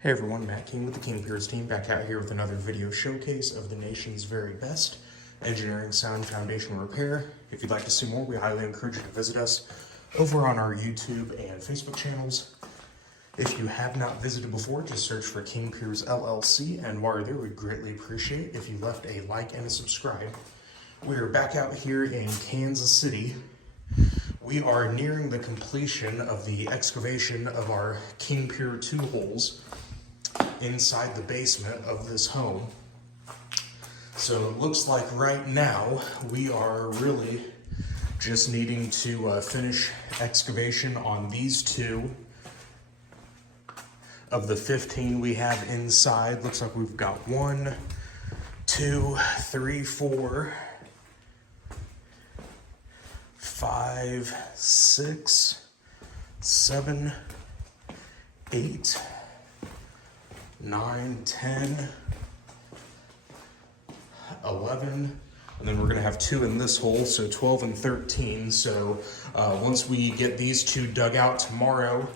Hey everyone, Matt King with the King Pier IIs team back out here with another video showcase of the nation's very best engineering, sound, foundation repair. If you'd like to see more, we highly encourage you to visit us over on our YouTube and Facebook channels. If you have not visited before, just search for King Piers LLC, and while you're there, we'd greatly appreciate if you left a like and a subscribe. We are back out here in Kansas City. We are nearing the completion of the excavation of our King Pier 2 holes inside the basement of this home. So it looks like right now we are really just needing to finish excavation on these two of the 15 we have inside. Looks like we've got 1, 2, 3, 4, 5, 6, 7, 8, 9, 10, 11, and then we're gonna have 2 in this hole, so 12 and 13. So once we get these 2 dug out tomorrow,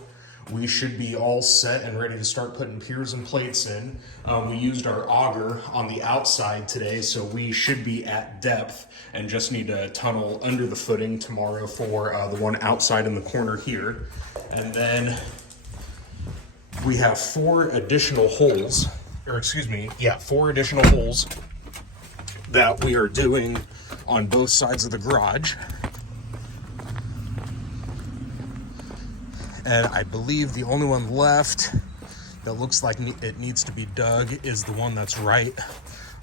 we should be all set and ready to start putting piers and plates in. We used our auger on the outside today, so we should be at depth and just need to tunnel under the footing tomorrow for the one outside in the corner here. And then we have 4 additional holes, or excuse me, yeah, 4 additional holes that we are doing on both sides of the garage. And I believe the only one left that looks like it needs to be dug is the one that's right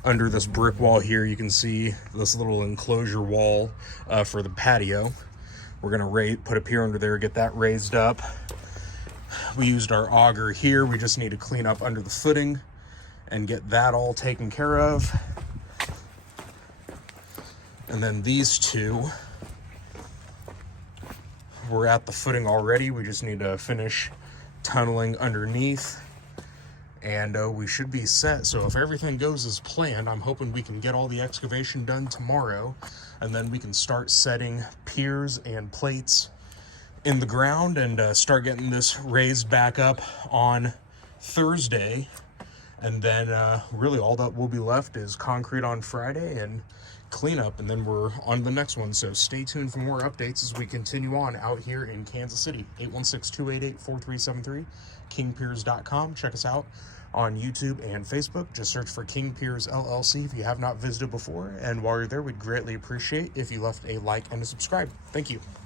under this brick wall here. You can see this little enclosure wall for the patio. We're gonna put a pier under there, get that raised up. We used our auger here. We just need to clean up under the footing and get that all taken care of. And then these 2, we're at the footing already. We just need to finish tunneling underneath and we should be set. So if everything goes as planned, I'm hoping we can get all the excavation done tomorrow, and then we can start setting piers and plates in the ground and start getting this raised back up on Thursday. And then really all that will be left is concrete on Friday and cleanup, and then we're on the next one. So stay tuned for more updates as we continue on out here in Kansas City. 816-288-4373, kingpiers.com. Check us out on YouTube and Facebook. Just search for King Piers LLC if you have not visited before, and while you're there, we'd greatly appreciate if you left a like and a subscribe. Thank you.